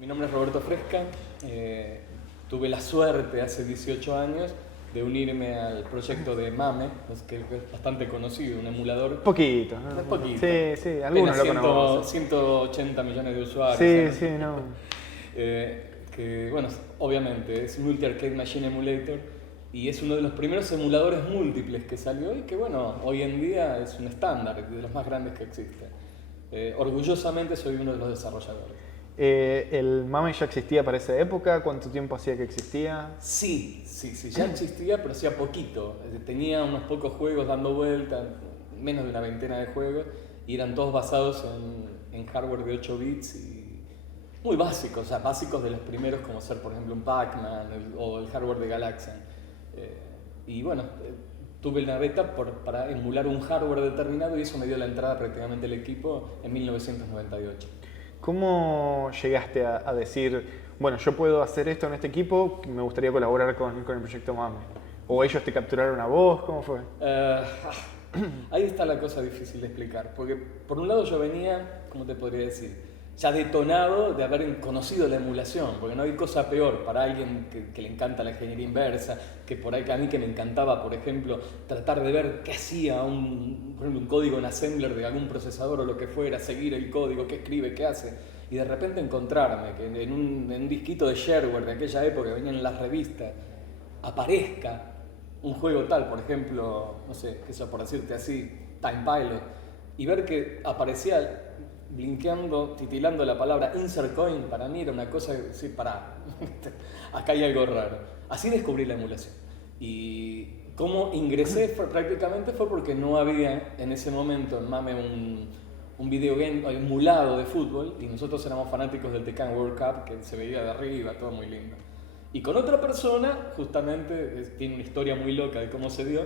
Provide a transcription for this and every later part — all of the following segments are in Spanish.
Mi nombre es Roberto Fresca. Tuve la suerte hace 18 años de unirme al proyecto de MAME, que es bastante conocido, un emulador. Poquito, ¿no? Es poquito. Sí, algunos lo conocen. 180 millones de usuarios. Sí, no. Que, bueno, obviamente es Multi-Arcade Machine Emulator y es uno de los primeros emuladores múltiples que salió y que, bueno, hoy en día es un estándar de los más grandes que existen. Orgullosamente soy uno de los desarrolladores. ¿El MAME ya existía para esa época? ¿Cuánto tiempo hacía que existía? Sí, ya existía, pero hacía poquito. Tenía unos pocos juegos dando vuelta, menos de una veintena de juegos, y eran todos basados en hardware de 8 bits y muy básicos, o sea, básicos de los primeros, como ser, por ejemplo, un Pac-Man o el hardware de Galaxian. Y bueno, tuve la beta para emular un hardware determinado y eso me dio la entrada prácticamente al equipo en 1998. ¿Cómo llegaste a decir, bueno, yo puedo hacer esto en este equipo, me gustaría colaborar con el proyecto MAME? ¿O ellos te capturaron a vos? ¿Cómo fue? Ahí está la cosa difícil de explicar, porque por un lado yo venía, ¿cómo te podría decir? Ya detonado de haber conocido la emulación, porque no hay cosa peor para alguien que le encanta la ingeniería inversa, que por ahí que a mí que me encantaba, por ejemplo, tratar de ver qué hacía por ejemplo, un código en assembler de algún procesador o lo que fuera, seguir el código, qué escribe, qué hace, y de repente encontrarme que en un disquito de shareware de aquella época que venían en las revistas, aparezca un juego tal, por ejemplo, no sé, qué sé, por decirte así, Time Pilot, y ver que aparecía blinkeando, titilando la palabra insert coin, para mí era una cosa de decir, pará, acá hay algo raro. Así descubrí la emulación. Y cómo ingresé prácticamente fue porque no había en ese momento en MAME un videogame emulado de fútbol y nosotros éramos fanáticos del Tekken World Cup que se veía de arriba, todo muy lindo. Y con otra persona, justamente, tiene una historia muy loca de cómo se dio.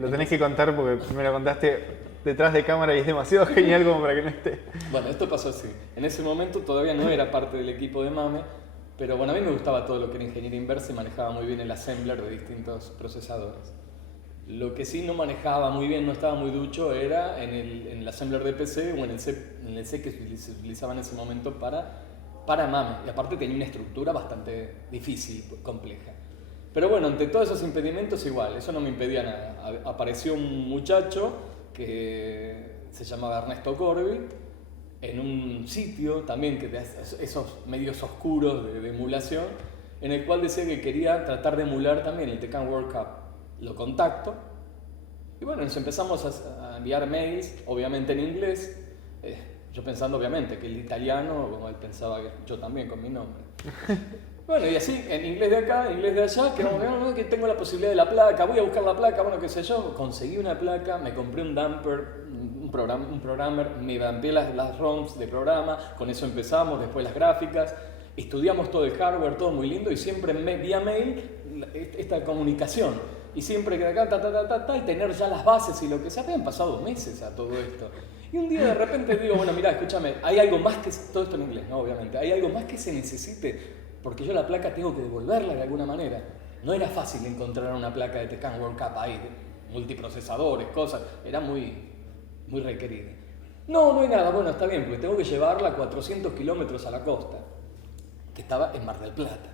Lo tenés que contar porque me lo contaste detrás de cámara y es demasiado genial como para que no esté. Bueno, esto pasó así. En ese momento todavía no era parte del equipo de MAME, pero bueno, a mí me gustaba todo lo que era ingeniería inversa y manejaba muy bien el assembler de distintos procesadores. Lo que sí no manejaba muy bien, no estaba muy ducho, era en el assembler de PC o en el C que se utilizaba en ese momento para MAME. Y aparte tenía una estructura bastante difícil, compleja. Pero bueno, ante todos esos impedimentos igual, eso no me impedía nada. Apareció un muchacho que se llamaba Ernesto Corby en un sitio también que esos medios oscuros de emulación, en el cual decía que quería tratar de emular también el Tekken World Cup. Lo contacto y bueno, nos empezamos a enviar mails, obviamente en inglés, yo pensando obviamente que el italiano, como él pensaba que yo también con mi nombre. Bueno, y así, en inglés de acá, en inglés de allá, que tengo la posibilidad de la placa, voy a buscar la placa, bueno, qué sé yo, conseguí una placa, me compré un dumper, un programmer, me dampeé las ROMs de programa, con eso empezamos, después las gráficas, estudiamos todo el hardware, todo muy lindo, y siempre vía mail esta comunicación, y siempre que acá, y tener ya las bases y lo que sea, habían pasado meses a todo esto. Y un día de repente digo, bueno, mirá, escúchame, hay algo más que, todo esto en inglés, ¿no? Obviamente, hay algo más que se necesite, porque yo la placa tengo que devolverla de alguna manera. No era fácil encontrar una placa de Tekken World Cup ahí, de multiprocesadores, cosas, era muy requerida. No hay nada, bueno, está bien, porque tengo que llevarla a 400 kilómetros a la costa, que estaba en Mar del Plata.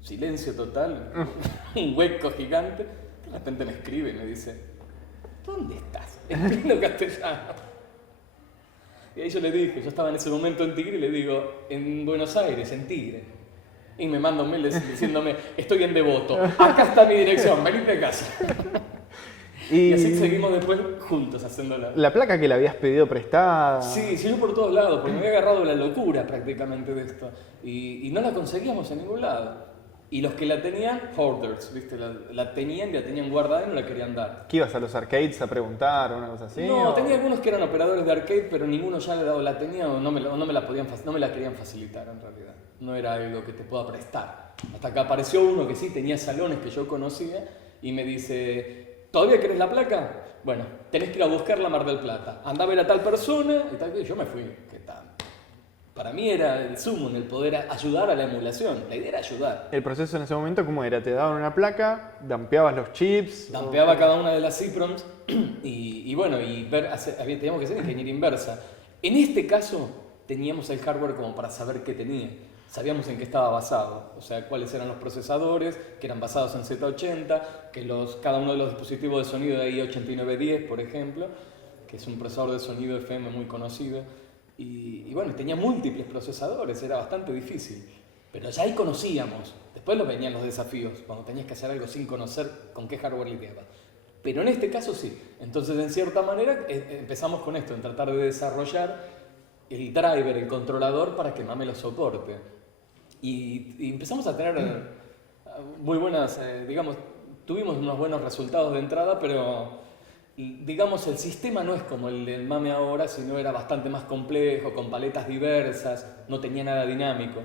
Silencio total, un hueco gigante, de repente me escribe y me dice, ¿dónde estás? En pleno castellano. Y ahí yo le dije, yo estaba en ese momento en Tigre y le digo, en Buenos Aires, en Tigre. Y me manda un mail diciéndome, estoy en Devoto, acá está mi dirección, venite a casa. Y así seguimos después juntos haciéndola. ¿La placa que le habías pedido prestada? Sí, yo por todos lados, porque me había agarrado la locura prácticamente de esto. Y no la conseguíamos en ningún lado. Y los que la tenían, hoarders, ¿viste? La tenían guardada y no la querían dar. ¿Qué ibas a los arcades a preguntar o una cosa así? No, tenía algunos que eran operadores de arcade, pero ninguno ya la tenía o no me la querían facilitar en realidad. No era algo que te pueda prestar. Hasta que apareció uno que sí tenía salones que yo conocía y me dice, ¿todavía querés la placa? Bueno, tenés que ir a buscarla a Mar del Plata. Andá a ver a tal persona y tal. Y yo me fui. ¿Qué tal? Para mí era el sumo en el poder ayudar a la emulación. La idea era ayudar. ¿El proceso en ese momento cómo era? ¿Te daban una placa? ¿Dampeabas los chips? Dampeaba cada una de las EEPROMs y bueno, teníamos que hacer ingeniería inversa. En este caso, teníamos el hardware como para saber qué tenía. Sabíamos en qué estaba basado, o sea, cuáles eran los procesadores, que eran basados en Z80, que cada uno de los dispositivos de sonido de i8910, por ejemplo, que es un procesador de sonido FM muy conocido, y bueno, tenía múltiples procesadores, era bastante difícil, pero ya ahí conocíamos. Después venían los desafíos, cuando tenías que hacer algo sin conocer con qué hardware lidiabas. Pero en este caso sí. Entonces, en cierta manera, empezamos con esto, en tratar de desarrollar el driver, el controlador, para que MAME lo soporte. Y empezamos a tener muy buenas, digamos, tuvimos unos buenos resultados de entrada, pero digamos el sistema no es como el del MAME ahora, sino era bastante más complejo, con paletas diversas, no tenía nada dinámico.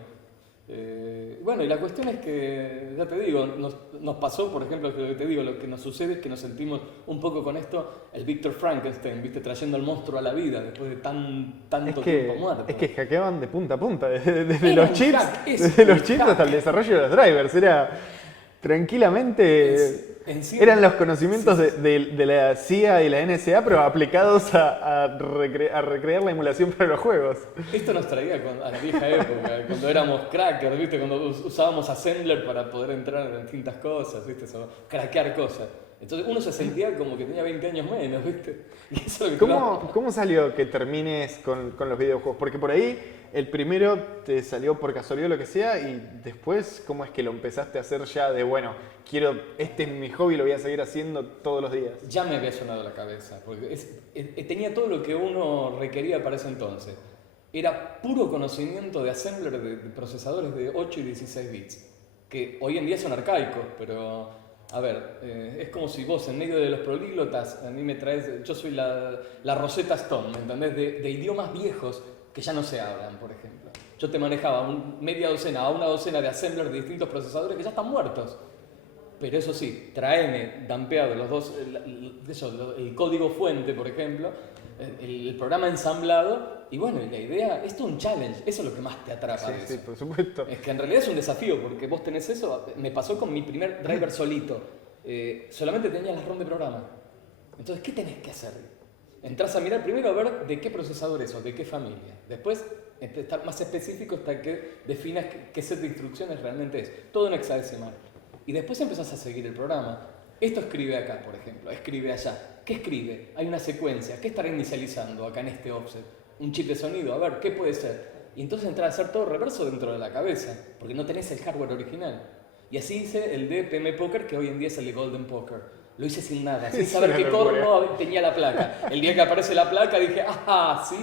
Bueno, y la cuestión es que, ya te digo, nos pasó, por ejemplo, lo que te digo, lo que nos sucede es que nos sentimos un poco con esto, el Víctor Frankenstein, ¿viste? Trayendo al monstruo a la vida después de tanto tiempo muerto. Es que hackeaban de punta a punta, desde los chips hasta el desarrollo de los drivers, era tranquilamente... Eran los conocimientos de la CIA y la NSA, pero aplicados a recrear la emulación para los juegos. Esto nos traía a la vieja época, cuando éramos crackers, ¿viste? Cuando usábamos Assembler para poder entrar en distintas cosas, ¿viste? Craquear cosas. Entonces uno se sentía como que tenía 20 años menos, ¿viste? Y eso es lo que ¿Cómo salió que termines con los videojuegos? Porque por ahí el primero te salió por casualidad o lo que sea, y después, ¿cómo es que lo empezaste a hacer ya de, bueno, este es mi hobby, lo voy a seguir haciendo todos los días? Ya me había sonado la cabeza, porque tenía todo lo que uno requería para ese entonces. Era puro conocimiento de assembler de procesadores de 8 y 16 bits, que hoy en día son arcaicos, pero... A ver, es como si vos en medio de los políglotas a mí me traes, yo soy la Rosetta Stone, ¿me entendés? De idiomas viejos que ya no se hablan, por ejemplo. Yo te manejaba media docena a una docena de assemblers de distintos procesadores que ya están muertos. Pero eso sí, tráeme dampeado los dos, el código fuente, por ejemplo, el programa ensamblado, y bueno, la idea, esto es un challenge, eso es lo que más te atrapa de eso. Sí, por supuesto. Es que en realidad es un desafío, porque vos tenés eso, me pasó con mi primer driver solito, solamente tenía las ROM de programa. Entonces, ¿qué tenés que hacer? Entrás a mirar primero a ver de qué procesador es o de qué familia. Después, estar más específico hasta que definas qué set de instrucciones realmente es. Todo en hexadecimal. Y después empezás a seguir el programa. Esto escribe acá, por ejemplo, escribe allá. ¿Qué escribe? Hay una secuencia. ¿Qué estará inicializando acá en este offset? Un chip de sonido. A ver, ¿qué puede ser? Y entonces entrar a hacer todo reverso dentro de la cabeza, porque no tenés el hardware original. Y así hice el de PM Poker, que hoy en día es el de Golden Poker. Lo hice sin nada, sin saber qué corno tenía la placa. El día que aparece la placa dije, ¡ah, sí!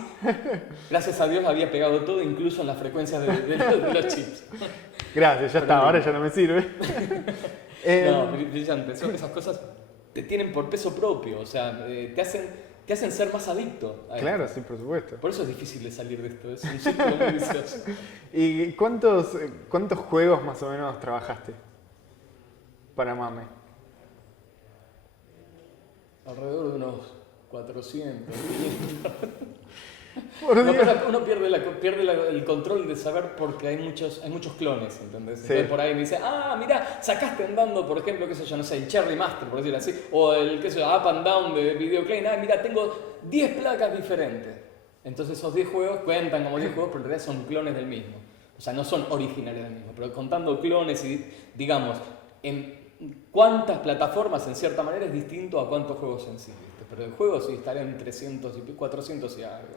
Gracias a Dios había pegado todo, incluso en las frecuencias de los chips. Gracias, ya está, ahora ya no me sirve. No, brillante. Esas cosas te tienen por peso propio, o sea, te hacen ser más adicto a esto. Claro, sí, por supuesto. Por eso es difícil de salir de esto, es un ciclo muy vicioso. ¿Y cuántos juegos más o menos trabajaste para MAME? Alrededor de unos 400, 500. Uno pierde el control de saber porque hay muchos clones, ¿entendés? Sí. Entonces por ahí me dice, mira, sacaste andando, por ejemplo, qué sé yo, no sé, el Cherry Master, por decirlo así, o el, qué sé yo, Up and Down de Videoclane, mira, tengo 10 placas diferentes. Entonces esos 10 juegos cuentan como 10 juegos, pero en realidad son clones del mismo. O sea, no son originales del mismo, pero contando clones y, digamos, en cuántas plataformas en cierta manera es distinto a cuántos juegos en sí, ¿viste? Pero el juego sí estará en 300 y 400 y algo.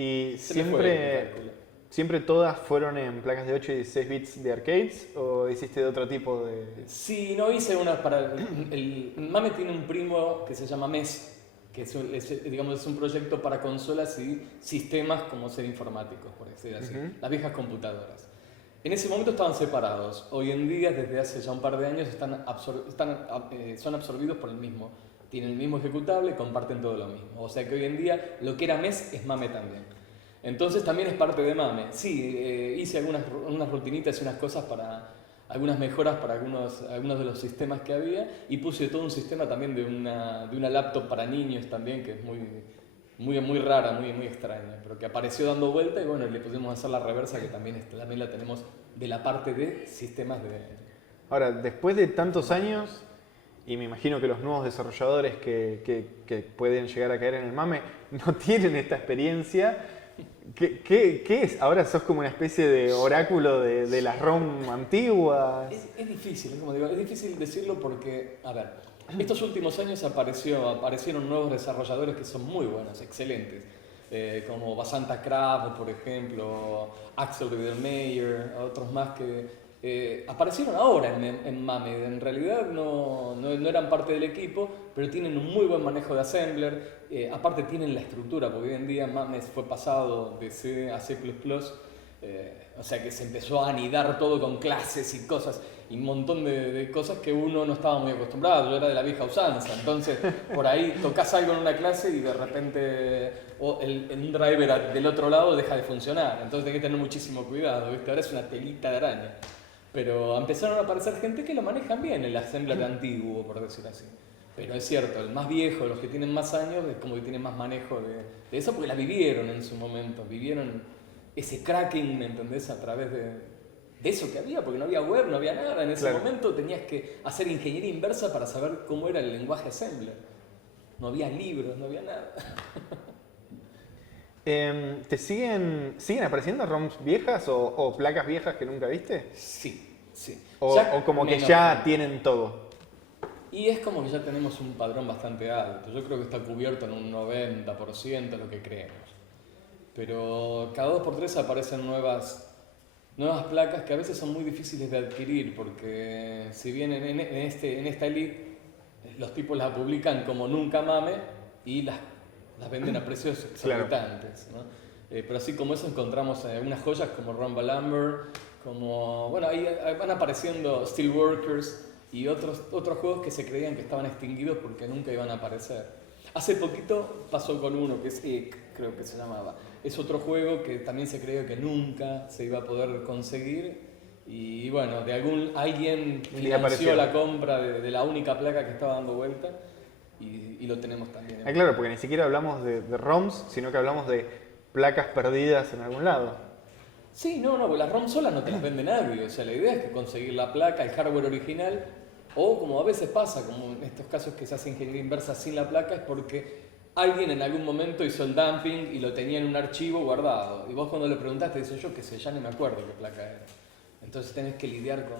¿Y siempre todas fueron en placas de 8 y 16 bits de arcades o hiciste de otro tipo de...? Sí, no hice una para... El MAME tiene un primo que se llama MES, que es un proyecto para consolas y sistemas como ser informáticos, por decir así, las viejas computadoras. En ese momento estaban separados. Hoy en día, desde hace ya un par de años, son absorbidos por el mismo. Tienen el mismo ejecutable, comparten todo lo mismo. O sea que hoy en día lo que era MES es MAME también. Entonces también es parte de MAME. Sí, hice unas rutinitas y unas cosas para algunas mejoras para algunos de los sistemas que había, y puse todo un sistema también de una laptop para niños también, que es muy rara, muy extraña, pero que apareció dando vuelta y bueno, le pusimos a hacer la reversa, que también la tenemos de la parte de sistemas de... Ahora, después de tantos años, y me imagino que los nuevos desarrolladores que pueden llegar a caer en el MAME no tienen esta experiencia, ¿Qué es? Ahora sos como una especie de oráculo de las ROM antiguas. Es difícil, como digo, es difícil decirlo porque, a ver, estos últimos años aparecieron nuevos desarrolladores que son muy buenos, excelentes, como Basanta Craft, por ejemplo, Axel Biedermeier, otros más que aparecieron ahora en MAME. En realidad no eran parte del equipo, pero tienen un muy buen manejo de assembler. Aparte tienen la estructura, porque hoy en día MAME fue pasado de C a C++. O sea que se empezó a anidar todo con clases y cosas, y un montón de cosas que uno no estaba muy acostumbrado. Yo era de la vieja usanza, entonces por ahí tocas algo en una clase y de repente un driver del otro lado deja de funcionar. Entonces tenés que tener muchísimo cuidado, ¿viste? Ahora es una telita de araña. Pero empezaron a aparecer gente que lo manejan bien, el assembler antiguo, por decir así. Pero es cierto, el más viejo, los que tienen más años, es como que tienen más manejo de eso, porque la vivieron en su momento, vivieron ese cracking, ¿me entendés? A través de eso que había, porque no había web, no había nada. En ese momento tenías que hacer ingeniería inversa para saber cómo era el lenguaje assembler. No había libros, no había nada. ¿Te siguen apareciendo ROMs viejas o placas viejas que nunca viste? Sí, sí. O como que ya tienen todo. Y es como que ya tenemos un padrón bastante alto. Yo creo que está cubierto en un 90% lo que creemos. Pero cada 2 por 3 aparecen nuevas placas que a veces son muy difíciles de adquirir, porque si bien en esta elite los tipos las publican como nunca MAME y las venden a precios exorbitantes, ¿no? Pero así como eso encontramos unas joyas como Rumble Amber, como, bueno, ahí van apareciendo Steelworkers y otros juegos que se creían que estaban extinguidos porque nunca iban a aparecer. Hace poquito pasó con uno que es Ick, creo que se llamaba. Es otro juego que también se creía que nunca se iba a poder conseguir. Y bueno, alguien financió la compra de la única placa que estaba dando vuelta y lo tenemos también. Claro, porque ni siquiera hablamos de ROMs, sino que hablamos de placas perdidas en algún lado. Sí, no, porque las ROMs solas no te las vende nadie. O sea, la idea es que conseguir la placa, el hardware original, o como a veces pasa, como en estos casos que se hace ingeniería inversa sin la placa, es porque alguien en algún momento hizo el dumping y lo tenía en un archivo guardado. Y vos cuando le preguntaste, dices, yo qué sé, ya no me acuerdo qué placa era. Entonces tenés que lidiar con...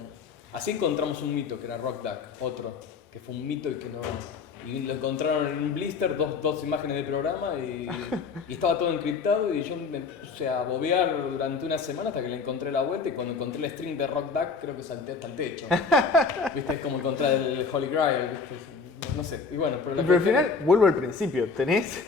Así encontramos un mito, que era RockDuck, otro, que fue un mito y que no... Y lo encontraron en un blister, dos imágenes de programa y estaba todo encriptado y yo me puse a bobear durante una semana hasta que le encontré la vuelta y cuando encontré el string de RockDuck creo que salté hasta el techo. ¿Viste? Es como encontrar el Holy Grail, ¿viste? No sé, y bueno, pero al final, vuelvo al principio, tenés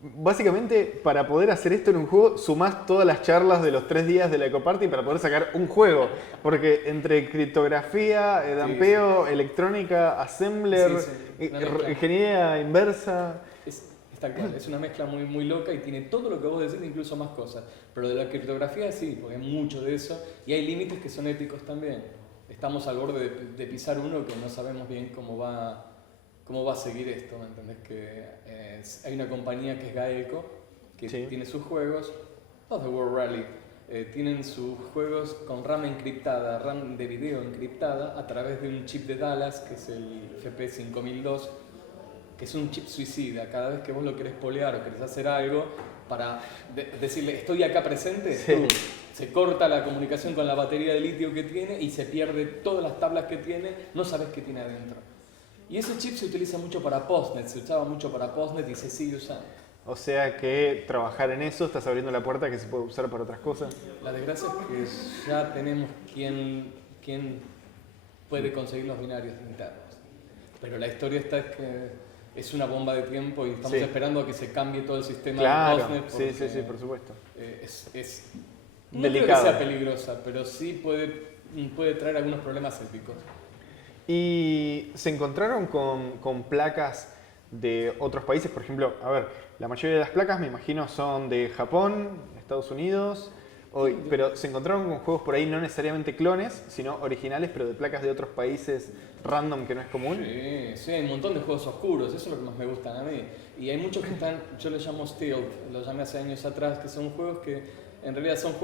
básicamente para poder hacer esto en un juego sumás todas las charlas de los 3 días de la Ecoparty para poder sacar un juego, porque entre criptografía, dampeo, electrónica, assembler, ingeniería inversa... Está claro, es una mezcla muy, muy loca y tiene todo lo que vos decís, incluso más cosas. Pero de la criptografía sí, porque hay mucho de eso y hay límites que son éticos también. Estamos al borde de pisar uno que no sabemos bien cómo va a seguir esto, ¿me entendés? Que hay una compañía que es Gaeco, que tiene sus juegos, los de World Rally, tienen sus juegos con RAM encriptada, RAM de video encriptada, a través de un chip de Dallas, que es el FP5002, que es un chip suicida. Cada vez que vos lo querés polear o querés hacer algo, para decirle, estoy acá presente, se corta la comunicación con la batería de litio que tiene y se pierde todas las tablas que tiene, no sabes qué tiene adentro. Y ese chip se utiliza mucho para Postnet, se usaba mucho para Postnet y se sigue usando. O sea que trabajar en eso estás abriendo la puerta que se puede usar para otras cosas. La desgracia es que ya tenemos quien puede conseguir los binarios internos. Pero la historia está es que es una bomba de tiempo y estamos esperando a que se cambie todo el sistema de Postnet. Sí, por supuesto. No creo que sea peligrosa, pero sí puede traer algunos problemas éticos. ¿Y se encontraron con placas de otros países? Por ejemplo, a ver, la mayoría de las placas me imagino son de Japón, Estados Unidos, pero se encontraron con juegos por ahí no necesariamente clones, sino originales, pero de placas de otros países random que no es común. Sí, hay un montón de juegos oscuros, eso es lo que más me gustan a mí. Y hay muchos que están, yo los llamo stealth, los llamé hace años atrás, que son juegos que en realidad son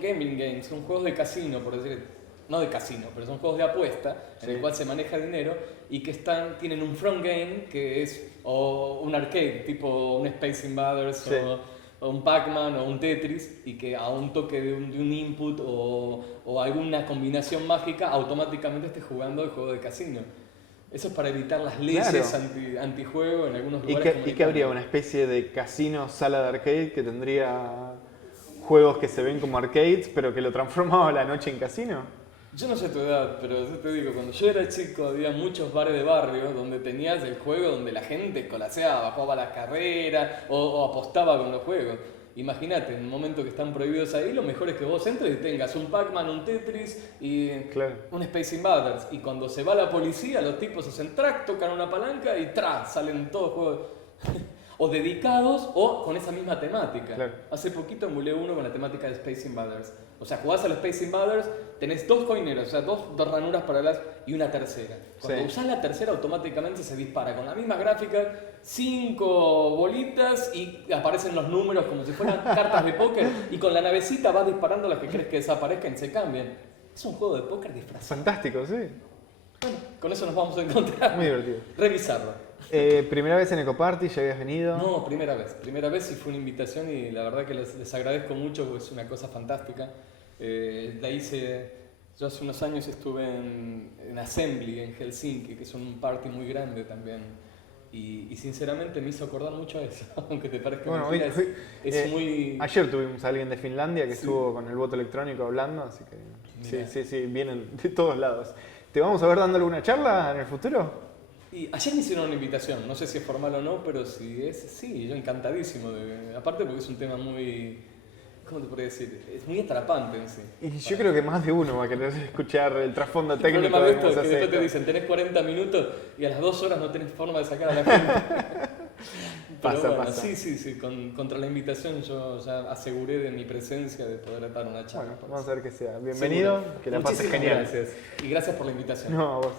gaming games, son juegos de casino, por decir. No de casino, pero son juegos de apuesta en el cual se maneja dinero y que tienen un front game que es o un arcade, tipo un Space Invaders un Pac-Man o un Tetris y que a un toque de un input o alguna combinación mágica automáticamente estés jugando el juego de casino. Eso es para evitar las leyes antijuego en algunos lugares. ¿Y qué habría? ¿Una especie de casino, sala de arcade que tendría juegos que se ven como arcades, pero que lo transformaba a la noche en casino? Yo no sé tu edad, pero yo te digo, cuando yo era chico había muchos bares de barrio donde tenías el juego donde la gente colaseaba, jugaba las carreras o apostaba con los juegos. Imagínate, en un momento que están prohibidos ahí, lo mejor es que vos entres y tengas un Pac-Man, un Tetris y un Space Invaders. Y cuando se va la policía, los tipos hacen track, tocan una palanca y salen todos juegos o dedicados o con esa misma temática. Claro. Hace poquito emulé uno con la temática de Space Invaders. O sea, jugás al Space Invaders, tenés 2 coineros, o sea, dos ranuras paralelas y una tercera. Cuando usás la tercera, automáticamente se dispara con la misma gráfica, 5 bolitas y aparecen los números como si fueran cartas de póker. Y con la navecita vas disparando las que crees que desaparezcan y se cambian. Es un juego de póker disfrazado. Fantástico, sí. Bueno, con eso nos vamos a encontrar. Muy divertido. Revisarlo. ¿Primera vez en Ecoparty? ¿Ya habías venido? No, primera vez. Primera vez y fue una invitación y la verdad que les agradezco mucho porque es una cosa fantástica. Yo hace unos años estuve en Assembly en Helsinki, que es un party muy grande también. Y sinceramente me hizo acordar mucho a eso, aunque te parezca mentira. Muy... Ayer tuvimos a alguien de Finlandia que estuvo con el voto electrónico hablando, así que sí, vienen de todos lados. ¿Te vamos a ver dando alguna charla en el futuro? Y ayer me hicieron una invitación, no sé si es formal o no, pero si es, sí, yo encantadísimo. Aparte porque es un tema muy, ¿cómo te podría decir? Es muy atrapante en sí. Y yo creo que más de uno va a querer escuchar el trasfondo técnico. El problema de esto es que después te dicen, tenés 40 minutos y a las 2 horas no tenés forma de sacar a la gente. Pasa. Sí, contra la invitación yo ya aseguré de mi presencia de poder dar una charla. Bueno, vamos a ver que sea. Bienvenido, que la pases genial. Gracias. Y gracias por la invitación. No, a vos.